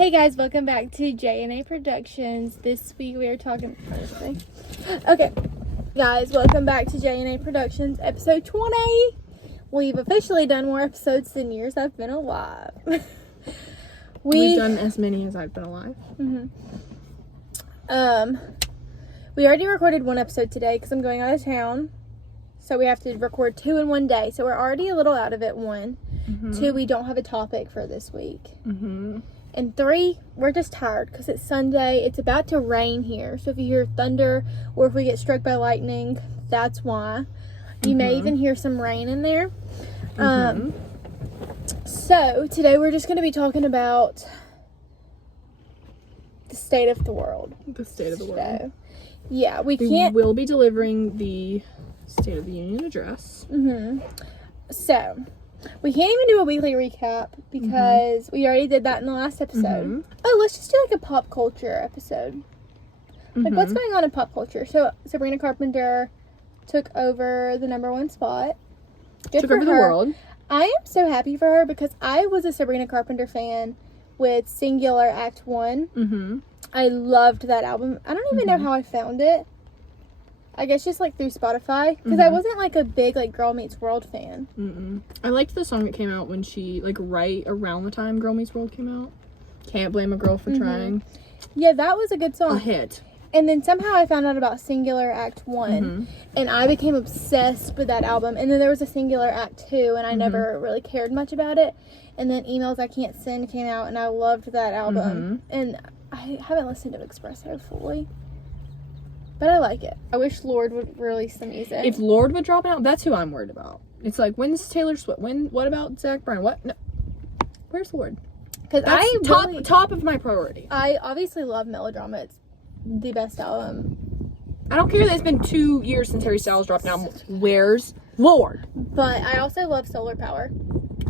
Hey guys, welcome back to J&A Productions. This week we are talking. Okay, guys, welcome back to J&A Productions, episode 20. We've officially done more episodes than years I've been alive. We've done as many as I've been alive. We already recorded one episode today because I'm going out of town, so we have to record 2 in one day. So we're already a little out of it. 1, 2, we don't have a topic for this week. And 3, we're just tired because it's Sunday. It's about to rain here. So if you hear thunder or if we get struck by lightning, that's why. You may even hear some rain in there. So today we're just going to be talking about the state of the world. The state of the world. So, yeah, we will be delivering the State of the Union address. So, we can't even do a weekly recap because we already did that in the last episode. Oh, let's just do like a pop culture episode. Like, what's going on in pop culture? So, Sabrina Carpenter took over the #1 spot. Good Took for over the her. world. I am so happy for her because I was a Sabrina Carpenter fan with Singular Act 1. I loved that album. I don't even know how I found it. I guess just like through Spotify because I wasn't like a big like Girl Meets World fan. I liked the song that came out when she, like, right around the time Girl Meets World came out. Can't Blame a Girl for Trying. Yeah, that was a good song. A hit. And then somehow I found out about Singular Act 1 and I became obsessed with that album. And then there was a Singular Act 2 and I never really cared much about it. And then Emails I Can't Send came out and I loved that album. And I haven't listened to Espresso fully, but I like it. I wish Lorde would release the music. If Lorde would drop out, that's who I'm worried about. It's like, when's Taylor Swift? What about Zach Bryan? What? No. Where's Lorde? Because That's top of my priority. I obviously love Melodrama. It's the best album. I don't care that it's been 2 years since Harry Styles dropped out. Where's Lorde? But I also love Solar Power.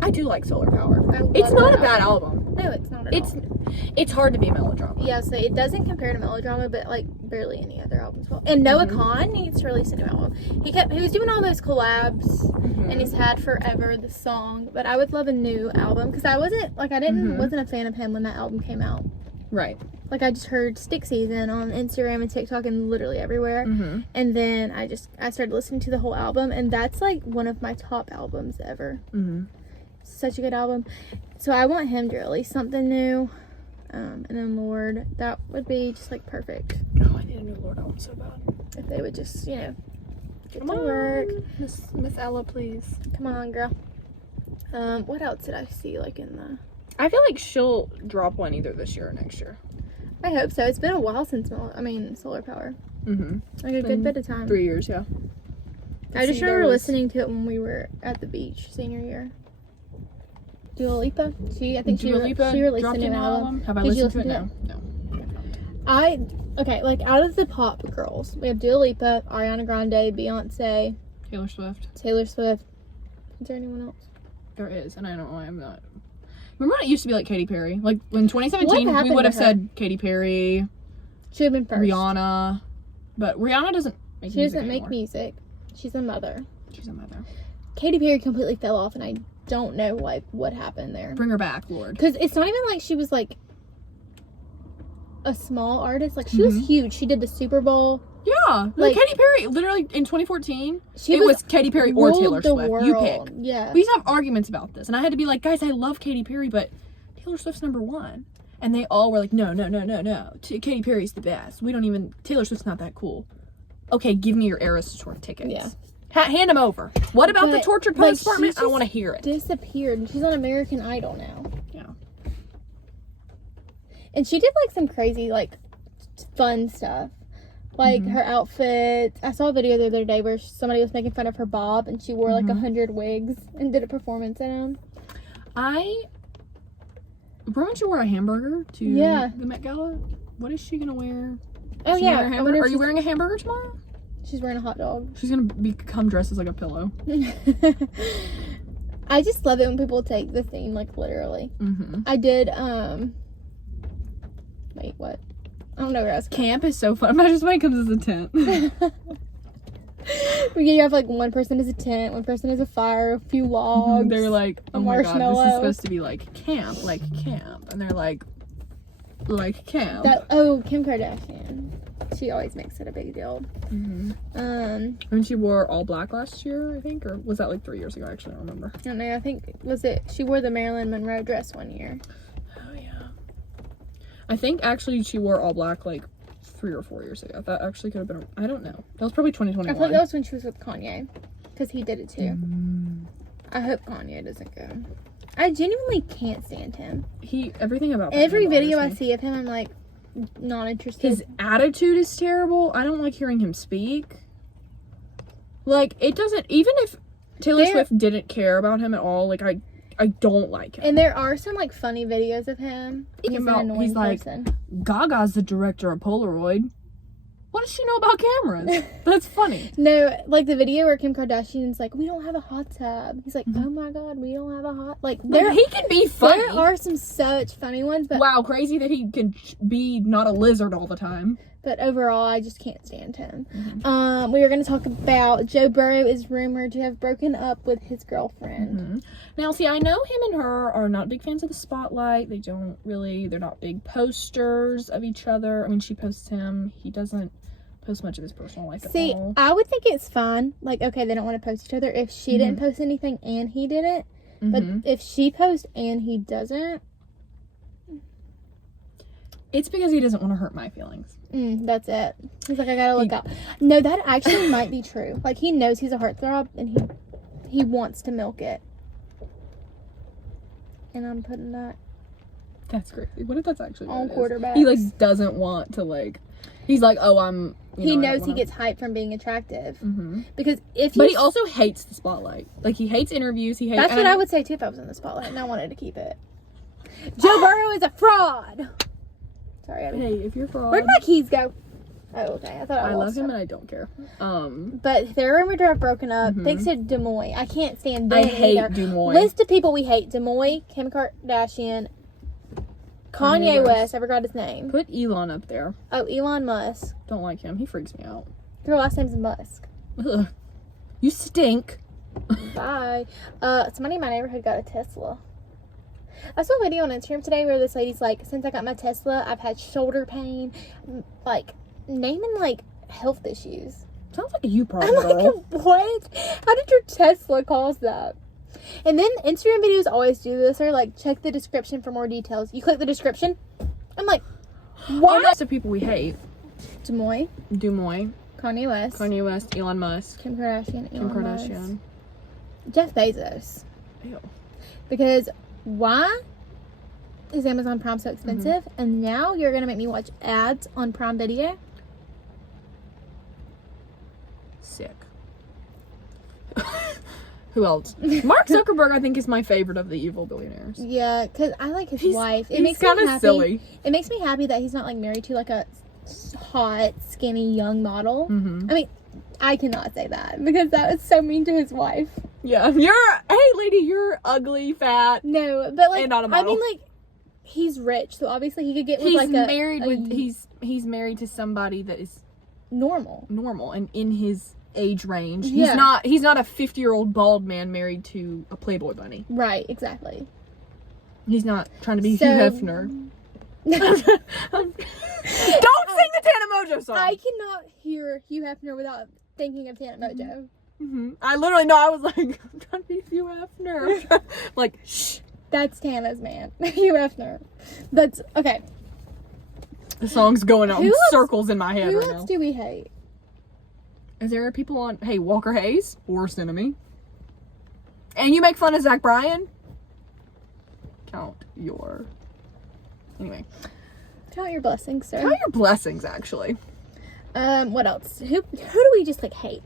I do like Solar Power. I love It's not that a bad album. No, it's not at all. It's hard to be Melodrama. Yeah, so it doesn't compare to Melodrama, but like barely any other albums will. And Noah Kahan needs to release a new album. He was doing all those collabs, and he's had Forever, the song. But I would love a new album because I wasn't a fan of him when that album came out. Right. Like I just heard Stick Season on Instagram and TikTok and literally everywhere, and then I started listening to the whole album, and that's like one of my top albums ever. Such a good album. So I want him to release something new. And then Lorde, that would be just like perfect. Oh, I need a new Lorde album so bad. If they would just, get Come to on, work. Miss Ella, please. Come on, girl. What else did I see like in the... I feel like she'll drop one either this year or next year. I hope so. It's been a while since Solar Power. Like a good bit of time. 3 years, yeah. I just remember listening to it when we were at the beach senior year. Dua Lipa? She released a new album. Have I Did you listened to it? listen No. Okay, like out of the pop girls, we have Dua Lipa, Ariana Grande, Beyonce, Taylor Swift. Is there anyone else? There is, and I don't know why I'm not. Remember when it used to be like Katy Perry? Like in 2017, What happened we would have to her? said Katy Perry, Should have been first. Rihanna, but Rihanna doesn't make She music doesn't make anymore. music. She's a mother. She's a mother. Katy Perry completely fell off, and I don't know like what happened there. Bring her back, Lord. Because it's not even like she was like a small artist. Like she was huge. She did the Super Bowl. Yeah, Like- Katy Perry. Literally in 2014, She it was Katy Perry or ruled Taylor the Swift. You world. pick. Yeah. We used to have arguments about this, and I had to be like, guys, I love Katy Perry, but Taylor Swift's #1. And they all were like, no. Katy Perry's the best. Taylor Swift's not that cool. Okay, give me your Eras Tour tickets. Yeah. Hand them over. What about the But, tortured like, post department? she's I don't want to hear it. Disappeared, and she's on American Idol now. Yeah. And she did like some crazy like fun stuff. Like her outfit. I saw a video the other day where somebody was making fun of her bob and she wore like 100 wigs and did a performance in them. Remember she wore a hamburger to the Met Gala? What is she gonna wear? Oh She yeah. wear a hamburger? Are you wearing a hamburger tomorrow? She's wearing a hot dog. She's gonna become dressed as like a pillow. I just love it when people take the theme like literally. I did wait, what? I don't know where I was going. Camp is so fun. Imagine somebody comes as a tent. You have like one person as a tent, one person as a fire, a few logs. They're like, oh my god, this marshmallow. is supposed to be like camp. And they're like, like camp. Kim Kardashian. She always makes it a big deal. And she wore all black last year, I think, or was that like 3 years ago? Actually, I don't remember. I don't know. I think she wore the Marilyn Monroe dress one year. Oh yeah. I think actually she wore all black like 3 or 4 years ago. That actually could have been. I don't know. That was probably 2021. I feel like that was when she was with Kanye, because he did it too. I hope Kanye doesn't go. I genuinely can't stand him. Everything about every video I see of him, I'm like, not interested. His attitude is terrible. I don't like hearing him speak. Like, it doesn't, even if Taylor Swift didn't care about him at all, like, I don't like him. And there are some, like, funny videos of him. He's an annoying person. Gaga's the director of Polaroid. What does she know about cameras? That's funny. No, like the video where Kim Kardashian's like, we don't have a hot tub. He's like, oh my god, we don't have a hot... Like, he can be funny. There are some such funny ones, but... Wow, crazy that he can be not a lizard all the time. But overall, I just can't stand him. We were going to talk about Joe Burrow is rumored to have broken up with his girlfriend. Now, see, I know him and her are not big fans of the spotlight. They're not big posters of each other. I mean, she posts him. He doesn't post much of his personal life at all. See, I would think it's fine. Like, okay, they don't want to post each other if she didn't post anything and he didn't. But if she posts and he doesn't... It's because he doesn't want to hurt my feelings. That's it. He's like, I gotta look out. No, that actually might be true. Like, he knows he's a heartthrob and he wants to milk it. And I'm putting that... That's crazy. What if that's actually on what quarterbacks? He, like, doesn't want to, like... He's like, oh, I'm... He knows he gets hyped from being attractive. Because if But he also hates the spotlight. Like, he hates interviews. He hates... That's what I would say, too, if I was in the spotlight and I wanted to keep it. Joe Burrow is a fraud! Sorry, Hey, if you're fraud... Where'd my keys go? Oh, okay. I thought I love him and I don't care. But they're rumored to have broken up. Thanks to Des Moines. I can't stand them I hate either. Des Moines. List of people we hate. Des Moines, Kim Kardashian, Kanye West. I forgot his name. Put Elon up there. Oh, Elon Musk. Don't like him. He freaks me out. Your last name's Musk. Ugh. You stink. Bye. Somebody in my neighborhood got a Tesla. I saw a video on Instagram today where this lady's like, since I got my Tesla, I've had shoulder pain, like, naming, like, health issues. Sounds like a you problem, I'm girl. like, what? How did your Tesla cause that? And then Instagram videos always do this. They're like, check the description for more details. You click the description. I'm like, what? Lots of people we hate. Des Moines, Kanye West, Elon Musk, Kim Kardashian, Kim Kardashian, Jeff Bezos. Ew. Because why is Amazon Prime so expensive? And now you're going to make me watch ads on Prime Video? Sick. Who else? Mark Zuckerberg, I think, is my favorite of the evil billionaires. Yeah, because I like his wife. It He's makes me kind of happy. silly. It makes me happy that he's not like married to like a hot, skinny, young model. I mean, I cannot say that because that was so mean to his wife. Yeah, hey lady, you're ugly, fat. No, but like, and not a I model. mean, like, he's rich, so obviously he could get with He's like married he's married to somebody that is normal and in his age range. Yeah. He's not a 50-year-old bald man married to a Playboy bunny. Right, exactly. He's not trying to be Hugh Hefner. Don't sing the Tana Mojo song. I cannot hear Hugh Hefner without thinking of Tana Mojo. I literally know. I was like, I'm trying to be Hugh Hefner. Like, shh. That's Tana's man. Hugh Hefner. That's okay. The song's going on Who circles in my head Who right else now. do we hate? Is there people on? Hey, Walker Hayes, worst enemy. And you make fun of Zach Bryan. Count your. Anyway. Count your blessings, sir. Count your blessings, actually. What else? Who do we just like hate?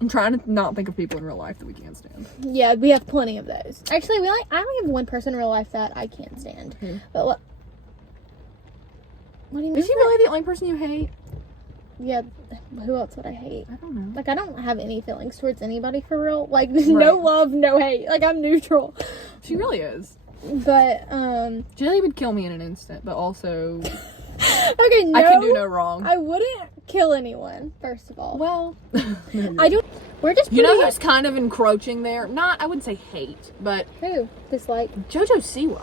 I'm trying to not think of people in real life that we can't stand. Yeah, we have plenty of those. Actually, I only have one person in real life that I can't stand. Who? But what do you mean? Is he really the only person you hate? Yeah, who else would I hate? I don't know. Like, I don't have any feelings towards anybody for real. Like, no love, no hate. Like, I'm neutral. She really is. But, Jilly would kill me in an instant, but also okay, no. I can do no wrong. I wouldn't kill anyone, first of all. Well, I don't. We're just you know pretty- who's kind of encroaching there? Not, I wouldn't say hate, but Who? Dislike? JoJo Siwa.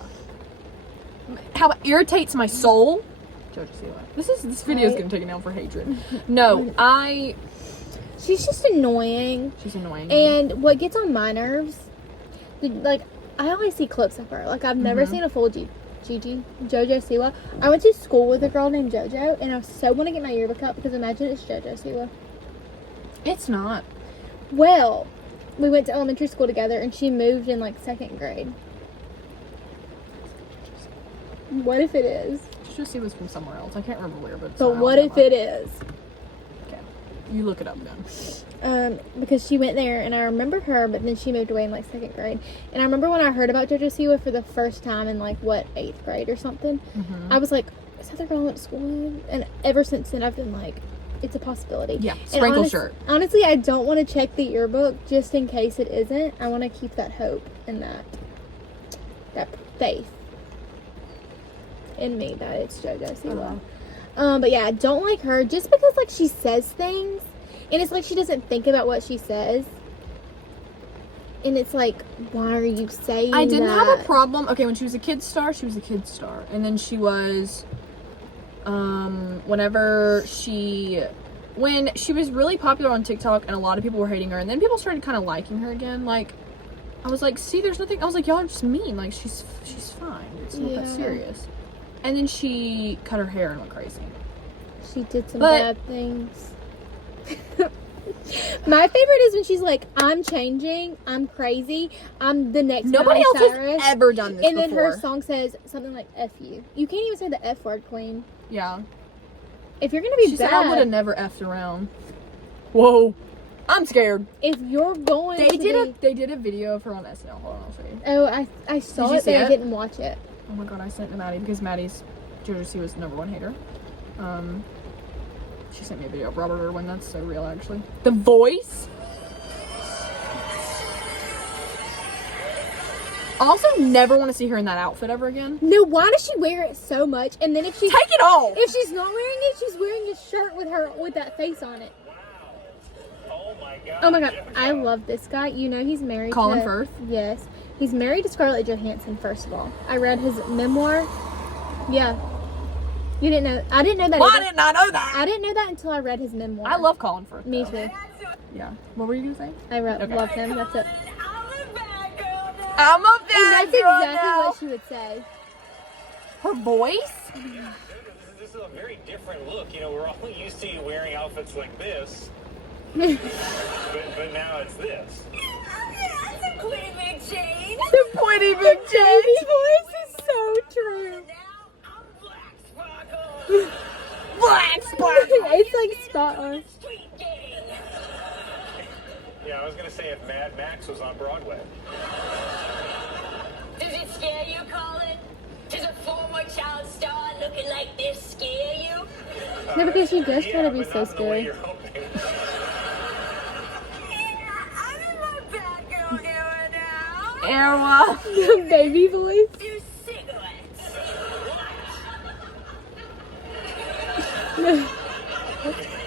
how it irritates my soul. JoJo Siwa. This video is gonna take it down for hatred. No, she's just annoying. She's annoying. And what gets on my nerves, like, I only see clips of her. Like, I've never seen a full JoJo Siwa. I went to school with a girl named JoJo, and I so want to get my yearbook out because imagine it's JoJo Siwa. It's not. Well, we went to elementary school together, and she moved in, like, 2nd grade. What if it is? JoJo Siwa was from somewhere else. I can't remember where, but. But what if it is? Okay, you look it up then. Because she went there, and I remember her, but then she moved away in, like, 2nd grade. And I remember when I heard about JoJo Siwa for the first time in, like, 8th grade or something, I was like, is that the girl I went to school with? And ever since then, I've been like, it's a possibility. Yeah, sprinkle shirt. Honestly, I don't want to check the yearbook just in case it isn't. I want to keep that hope and that faith in me that it's JoJo Siwa. But yeah, I don't like her just because, like, she says things, and it's like she doesn't think about what she says. And it's like, why are you saying I didn't that? have a problem. Okay, when she was a kid star, she was a kid star. And then she was, when she was really popular on TikTok and a lot of people were hating her, and then people started kind of liking her again, like, I was like, see, there's nothing, I was like, y'all are just mean, like, she's fine, it's not that serious. And then she cut her hair and went crazy. She did some bad things. My favorite is when she's like, I'm changing, I'm crazy, I'm the next Nobody else Cyrus. has ever done this and then before. her song says something like F you. You can't even say the F word, queen. Yeah. If you're gonna be She bad, said I would have never effed around. Whoa. I'm scared. if you're going They to did a video of her on SNL. Hold on, I'll show you. Oh, I saw Did you it, see but it? I didn't watch it. Oh my god, I sent it to Maddie because Maddie's JoJo Siwa's #1 hater. She sent me a video of Robert Irwin. That's so real, actually. The voice. Also, never want to see her in that outfit ever again. No, why does she wear it so much? And then if she Take it off. if she's not wearing it, she's wearing a shirt with that face on it. Oh my god, I love this guy. You know he's married Colin to Firth? Yes. He's married to Scarlett Johansson, first of all. I read his memoir. Yeah. You didn't know. I didn't know that. Why either. didn't I know that? I didn't know that until I read his memoir. I love Colin Firth. Me though. too. Yeah. What were you gonna say? I Okay. love him. That's it. I'm a And bad that's girl exactly now. what she would say. Her voice? This is a very different look. You know, we're all used to you wearing outfits like this, but now it's this. That's a pretty big change. The pointy big change. Baby voice is so true. Now I'm Black Sparkle. Black sparkle. It's like spot on. Street gang. Yeah, I was gonna say if Mad Max was on Broadway. Does it scare you, Colin? Does a former child star looking like this scare you? No, because she does try to be but so not in the way scary. you're hoping. Yeah, I'm in my bad girl era now. Erwa. The baby voice. Do cigarettes.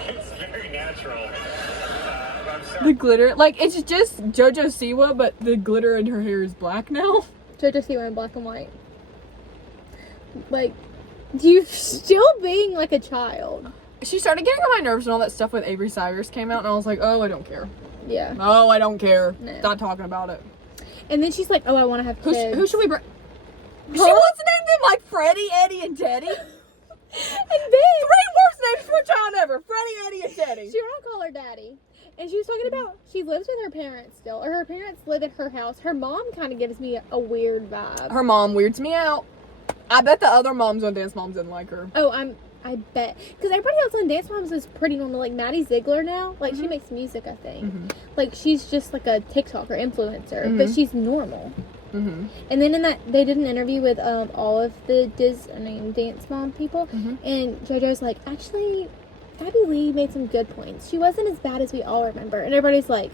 It's very natural. I'm sorry. The glitter, like, it's just JoJo Siwa, but the glitter in her hair is black now. JoJo Siwa in black and white. Like, you still being like a child. She started getting on my nerves and all that stuff with Avery Cyrus came out, and I was like, oh, I don't care. Yeah. Oh, I don't care. No. Stop talking about it. And then she's like, oh, I want to have kids. Who should we bring? She Huh? wants to name them like Freddie, Eddie, and Teddy. And then 3 worst names for a child ever. Freddie, Eddie, and Teddy. she won't call her daddy. And she was talking about she lives with her parents still, or her parents live at her house. Her mom kind of gives me a weird vibe. Her mom weirds me out. I bet the other moms on Dance Moms didn't like her. Oh, I bet. Because everybody else on Dance Moms is pretty normal. Like, Maddie Ziegler now, like, she makes music, I think. Like, she's just, like, a TikToker, influencer. But she's normal. Mm-hmm. And then they did an interview with all of the Dance Mom people. And JoJo's like, actually, Abby Lee made some good points. She wasn't as bad as we all remember. And everybody's like,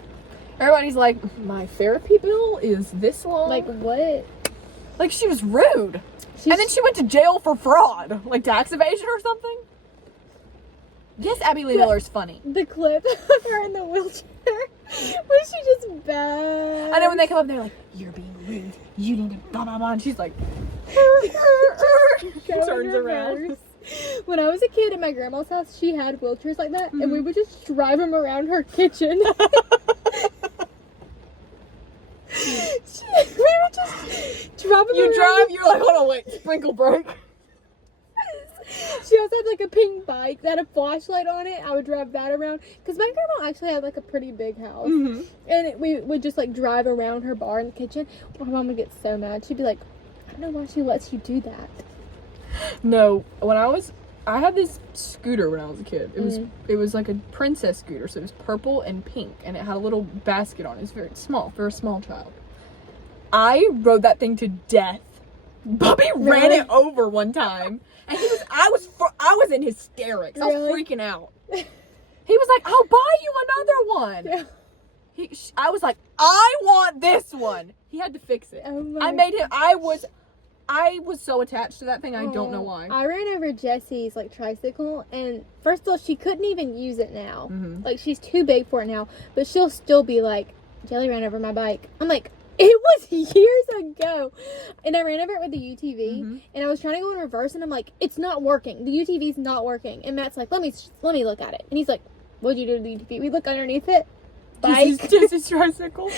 my therapy bill is this long. like, what? Like, she was rude. She's, And then she went to jail for fraud. Like tax evasion or something. Yes, Abby Lee Miller's funny. the clip of her in the wheelchair was she just bad? I know when they come up, they're like, you're being rude. You need to blah, blah, blah. And she's like, Go in Turns around. reverse. When I was a kid at my grandma's house, she had wheelchairs like that, and we would just drive them around her kitchen. We would just drive them around. You're like, hold on, wait, sprinkle break. She also had like a pink bike that had a flashlight on it. I would drive that around because my grandma actually had like a pretty big house, and we would just like drive around her bar in the kitchen. My mom would get so mad. She'd be like, "I don't know why she lets you do that." No, I had this scooter when I was a kid. It was like a princess scooter, so it was purple and pink, and it had a little basket on it. It was very small for a small child. I rode that thing to death. Bubby ran it over one time, and I was in hysterics. I was Really? freaking out. He was like, "I'll buy you another one." Yeah. I was like, "I want this one." He had to fix it. Oh my I made him. I was so attached to that thing. I don't know why. I ran over Jessie's like tricycle, and first of all, she couldn't even use it now. Like she's too big for it now, but she'll still be like, "Jelly ran over my bike." I'm like, it was years ago, and I ran over it with the UTV, and I was trying to go in reverse, and I'm like, it's not working. The UTV's not working, and Matt's like, let me look at it, and he's like, what'd you do to the UTV? We look underneath it. Bike. Jesse's tricycle.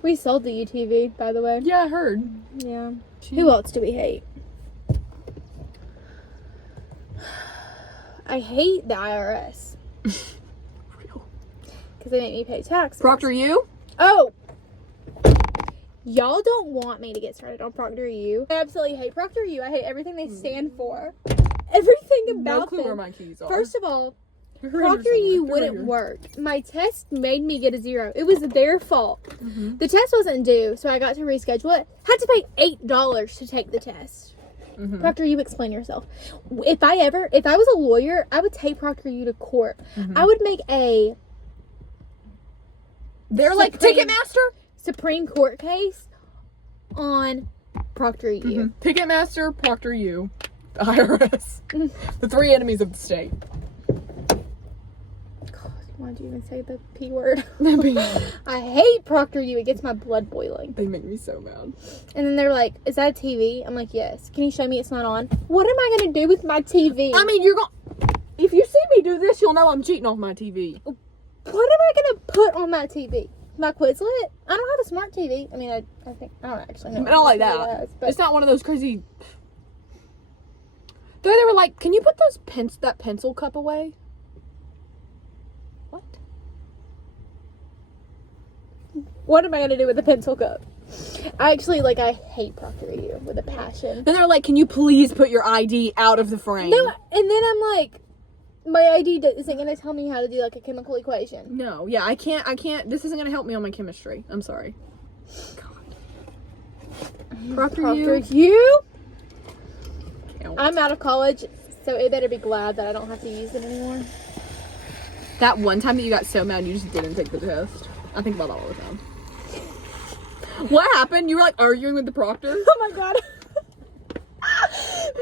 We sold the UTV, by the way. Yeah, I heard. Yeah. Who else do we hate? I hate the IRS. Real. Because they make me pay taxes. Proctor U? Oh! Y'all don't want me to get started on Proctor U. I absolutely hate Proctor U. I hate everything they stand for. Everything about No clue them. where my keys are. First of all, They're right Proctor here U somewhere. They're right wouldn't here. work. My test made me get a 0. It was their fault. The test wasn't due, so I got to reschedule it. Had to pay $8 to take the test. Proctor U, explain yourself. If I was a lawyer, I would take Proctor U to court. I would make a They're like Supreme- Ticketmaster? Supreme Court case on Proctor U. Ticketmaster, Proctor U, the IRS. The three enemies of the state. God, why'd you even say the P word? I hate Proctor U. It gets my blood boiling. They make me so mad. And then they're like, is that a TV? I'm like, yes. Can you show me it's not on? What am I going to do with my TV? I mean, if you see me do this, you'll know I'm cheating off my TV. What am I going to put on my TV? My Quizlet? I don't have a smart TV. I mean, I think, I don't actually know. But not like what that. it is, but It's not one of those crazy. They were like, can you put that pencil cup away? What? what am I going to do with the pencil cup? I hate Procter U with a passion. Then they're like, can you please put your ID out of the frame? No, and then I'm like, my ID isn't going to tell me how to do like a chemical equation. No, yeah, I can't. This isn't going to help me on my chemistry. I'm sorry. God. Proctor U? Count. I'm out of college, so it better be glad that I don't have to use it anymore. That one time that you got so mad you just didn't take the test. I think about that all the time. What happened? You were like arguing with the proctor? Oh my god.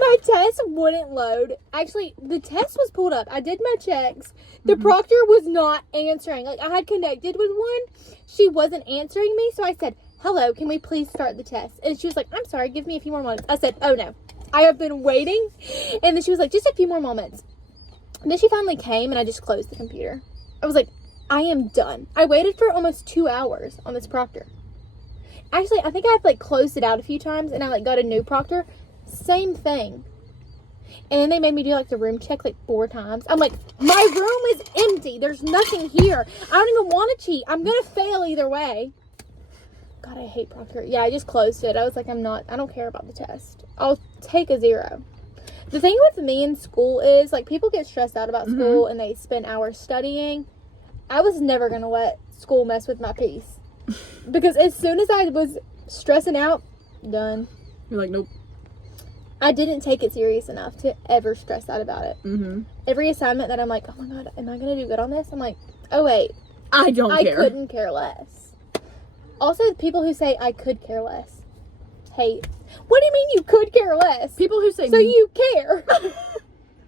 My test wouldn't load. Actually, the test was pulled up. I did my checks. The proctor was not answering. Like, I had connected with one. She wasn't answering me, so I said, hello, can we please start the test? And she was like, I'm sorry, give me a few more moments. I said, oh no, I have been waiting. And then she was like, just a few more moments. And then she finally came, and I just closed the computer. I was like, I am done. I waited for almost 2 hours on this proctor. Actually, I think I've closed it out a few times, and I got a new proctor. Same thing. And then they made me do the room check 4 times. I'm like, my room is empty. There's nothing here. I don't even want to cheat. I'm gonna fail either way. God, I hate proctor. Yeah, I just closed it. I was like, I don't care about the test. I'll take a 0. The thing with me in school is people get stressed out about school and they spend hours studying. I was never gonna let school mess with my peace. Because as soon as I was stressing out, done. You're like, nope. I didn't take it serious enough to ever stress out about it. Every assignment that I'm like, oh my god, am I gonna do good on this? I'm like, oh wait, I don't care. I couldn't care less. Also, people who say I could care less. Hate. What do you mean you could care less? People who say So you care.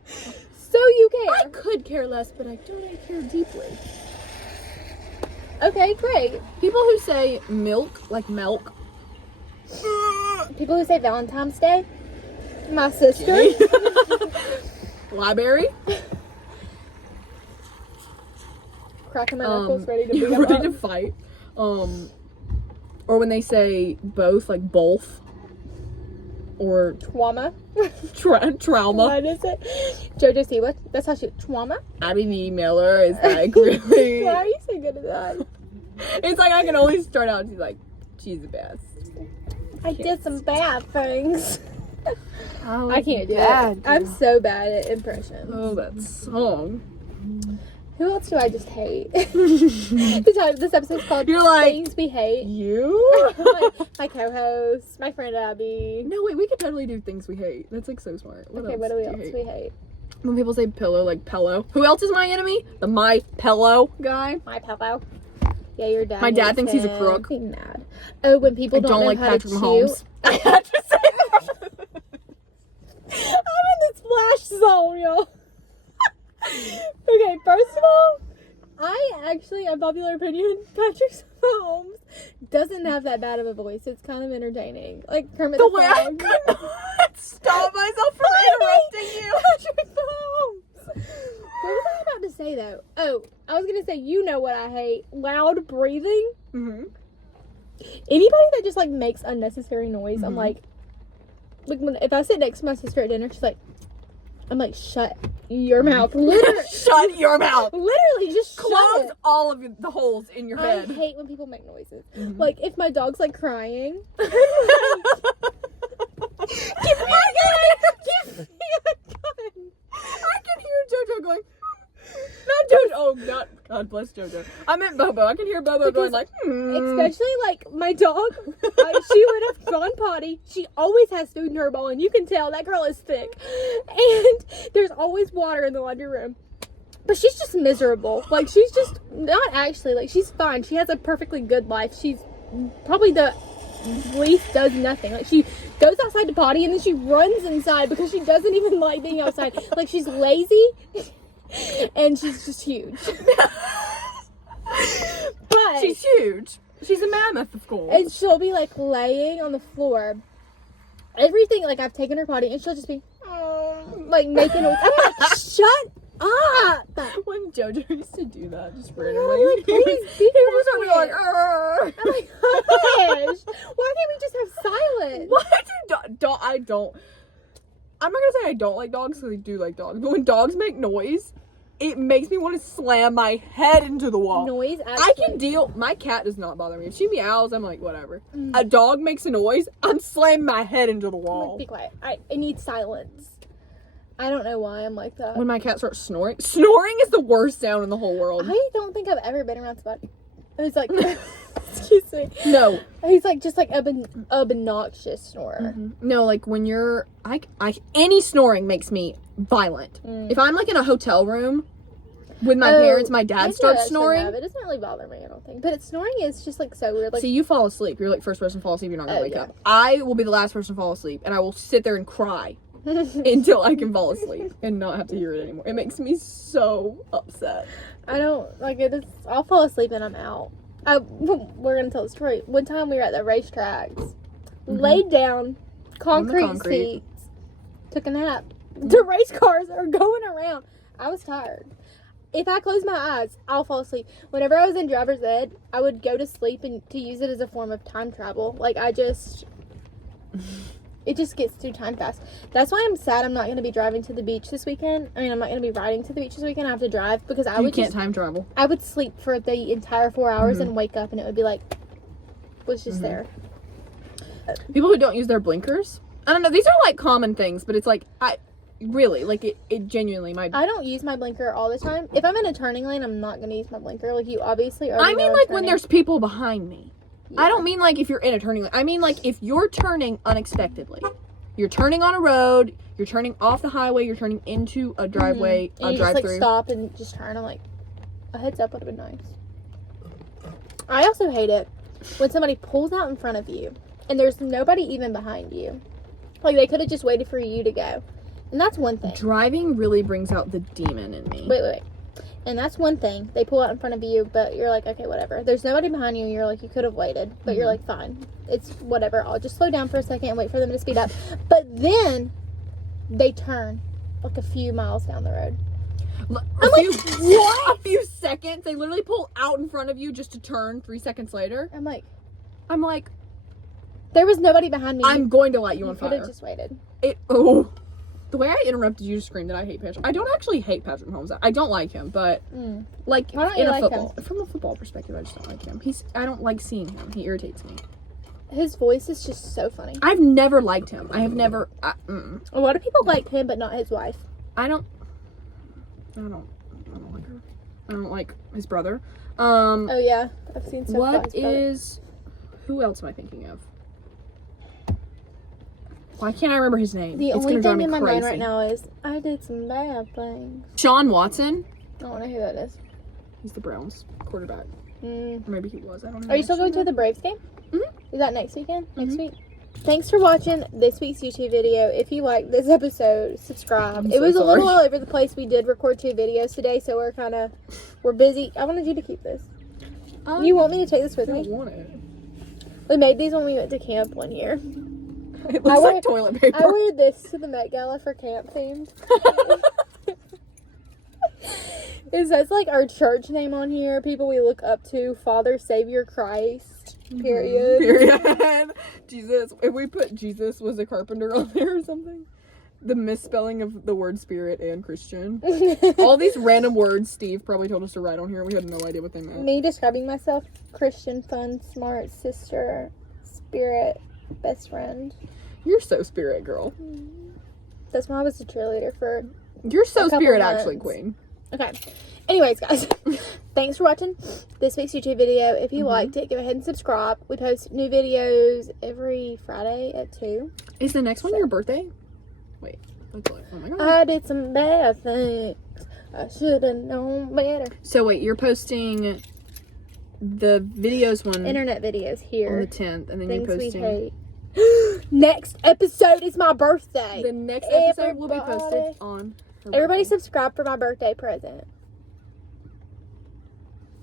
So you care. I could care less, but I don't care deeply. Okay, great. People who say milk, like milk. People who say Valentine's Day. My sister. Library. Cracking my knuckles, ready to beat up. Ready to fight. Or when they say both, like both. Or Trauma. trauma. What is it? JoJo Siwa. That's how she. Trauma. Abby V. Miller is like really. Why are you so good at that? It's like I can always start out. She's like, she's the best. I did some bad things. Oh, I can't do bad, it. I'm so bad at impressions. Oh, that song. Who else do I just hate? This episode's called You're like, Things We Hate. You? my co-host, my friend Abby. No, wait, we could totally do things we hate. That's like so smart. Okay, else what do you we hate? When people say pillow, like pillow. Who else is my enemy? The My Pillow guy. My pillow. Yeah, your dad. My dad hates thinks he's a him. crook. He's mad. Oh, when people I don't know like how Patrick to Mahomes. chew. I had to say that. I'm in the splash zone, y'all. Okay, first of all, unpopular opinion, Patrick Mahomes doesn't have that bad of a voice. It's kind of entertaining. Like Kermit The the way I Frog. could not stop myself from interrupting you. Patrick Mahomes. What was I about to say though? Oh, I was gonna say, you know what I hate? Loud breathing. Mm-hmm. Anybody that just like makes unnecessary noise, I'm Mhm. like if I sit next to my sister at dinner, she's like, I'm like, shut your mouth. Literally, Shut your mouth. literally just Close shut it. all of the holes in your I head. hate when people make noises. Mhm. Like if my dog's like crying. Give me a gun! Give me a gun. I can hear JoJo going. Not JoJo. Oh, God bless JoJo. I meant Bobo. I can hear Bobo going like. Especially like my dog, she would have gone potty. She always has food in her bowl, and you can tell that girl is thick. And there's always water in the laundry room. But she's just miserable. Like she's just not actually like she's fine. She has a perfectly good life. She's probably the least does nothing. Like she goes outside to potty and then she runs inside because she doesn't even like being outside. Like she's lazy. And she's just huge. But She's huge. She's a mammoth, of course. and she'll be like laying on the floor. Everything, like I've taken her potty and she'll just be like making noise. I'm like, shut up. When JoJo used to do that, just I'm randomly, like, please be he was gonna be like, quiet. I'm like, hush. Why can't we just have silence? Why do I don't. I'm not gonna say I don't like dogs because I do like dogs, but when dogs make noise, it makes me want to slam my head into the wall. Noise, I actually. can deal. My cat does not bother me. If she meows, I'm like, whatever. A dog makes a noise, I'm slamming my head into the I'm wall. like, be quiet. I need silence. I don't know why I'm like that. When my cat starts snoring, snoring is the worst sound in the whole world. I don't think I've ever been around somebody who's like, excuse me. No. He's like just like obnoxious snorer. No, like when you're, any snoring makes me violent. If I'm like in a hotel room with my parents, my dad maybe starts I should snoring. have. It doesn't really bother me, I don't think. But snoring is just like so weird. Like, See, you fall asleep. You're like first person to fall asleep. You're not gonna Oh, wake yeah. up. I will be the last person to fall asleep, and I will sit there and cry until I can fall asleep and not have to hear it anymore. It makes me so upset. I don't like it. I'll fall asleep and I'm out. We're gonna tell the story. One time we were at the racetracks, laid down, concrete concrete. seats, took a nap. The race cars are going around. I was tired. If I close my eyes, I'll fall asleep. Whenever I was in driver's ed, I would go to sleep and to use it as a form of time travel. Like it just gets through time fast. That's why I'm sad I'm not going to be driving to the beach this weekend. I mean, I'm not going to be riding to the beach this weekend. I have to drive because I You can't time travel. I would sleep for the entire 4 hours and wake up and it would be like, was just there. People who don't use their blinkers. I don't know. These are like common things, but it's like it genuinely I don't use my blinker all the time. If I'm in a turning lane, I'm not going to use my blinker. Like you obviously already I mean, know like I'm when turning. there's people behind me. Yeah. I don't mean like if you're in a turning lane. I mean like if you're turning unexpectedly. You're turning on a road, you're turning off the highway, you're turning into a driveway, And a you just drive-through. like stop and just turn. I'm like, a heads up would have been nice. I also hate it when somebody pulls out in front of you and there's nobody even behind you. Like they could have just waited for you to go. And that's one thing. Driving really brings out the demon in me. Wait. And that's one thing. They pull out in front of you, but you're like, okay, whatever. There's nobody behind you, and you're like, you could have waited. But you're like, fine. It's whatever. I'll just slow down for a second and wait for them to speed up. But then they turn like a few miles down the road. A few seconds. They literally pull out in front of you just to turn 3 seconds later. I'm like, There was nobody behind me. I'm going to light you on could have fire. just waited. The way I interrupted you to scream that I hate Patrick. I don't actually hate Patrick Mahomes. I don't like him, but like Why don't in you a like football, him? from a football perspective, I just don't like him. I don't like seeing him. He irritates me. His voice is just so funny. I've never liked him. I have never. A lot of people like him, but not his wife. I don't like her. I don't like his brother. Oh yeah, I've seen stuff about What his brother. is? Who else am I thinking of? Why can't I remember his name? The It's only gonna drive thing me in my mind crazy. right now is I did some bad things. Sean Watson. I don't know who that is. He's the Browns quarterback. Or maybe he was. I don't know. Are you still going to the Braves game? Is that next weekend? Next week? Thanks for watching this week's YouTube video. If you liked this episode, subscribe. I'm It was so a little sorry. all over the place. We did record 2 videos today, so we're busy. I wanted you to keep this. You want me to take this with I me? don't want it. We made these when we went to camp one year. It looks like toilet paper. I wore this to the Met Gala for camp themed. It says like our church name on here, people we look up to, Father, Savior, Christ, period. Period. Jesus. If we put Jesus was a carpenter on there or something. The misspelling of the word spirit and Christian. All these random words Steve probably told us to write on here. We had no idea what they meant. Me describing myself: Christian, fun, smart, sister, spirit, best friend. You're so spirit, girl. That's why I was a cheerleader for You're so couple spirit, months. actually, queen. Okay. Anyways, guys, thanks for watching this week's YouTube video. If you liked it, go ahead and subscribe. We post new videos every Friday at 2. Is the next one your birthday? Wait. Let's look. Oh my god. I did some bad things. I should have known better. So wait, you're posting the videos one Internet videos on here. the 10th, and then Things you're we posting. hate. Next episode is my birthday. The next episode will be Everybody- posted on. her Everybody birthday. subscribe for my birthday present.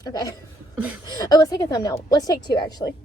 Okay. Oh, let's take a thumbnail. Let's take 2 actually.